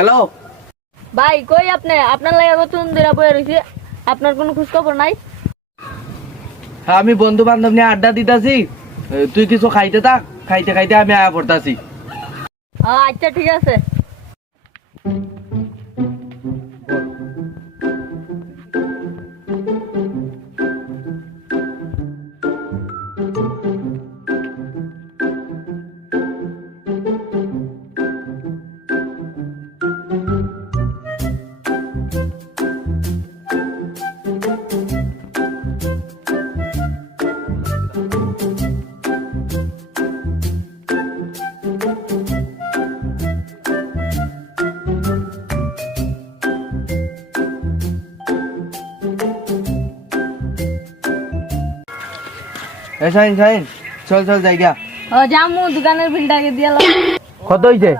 Hello ভাই কই আপনি? আপনার লাগে কতক্ষণ ধরে বয়ে রইছে, আপনার কোনো খোঁজ খবর নাই? আমি বন্ধু বান্ধব নিয়ে আড্ডা দিতাছি, তুই কিছু খাইতে থাক, খাইতে খাইতে আমি আয়া পড়তাছি। আচ্ছা ঠিক আছে। শাহিন শাহিন, চল চল জায়গা। জামু দোকানের বিলটাকে দিয়ে কত হইছে?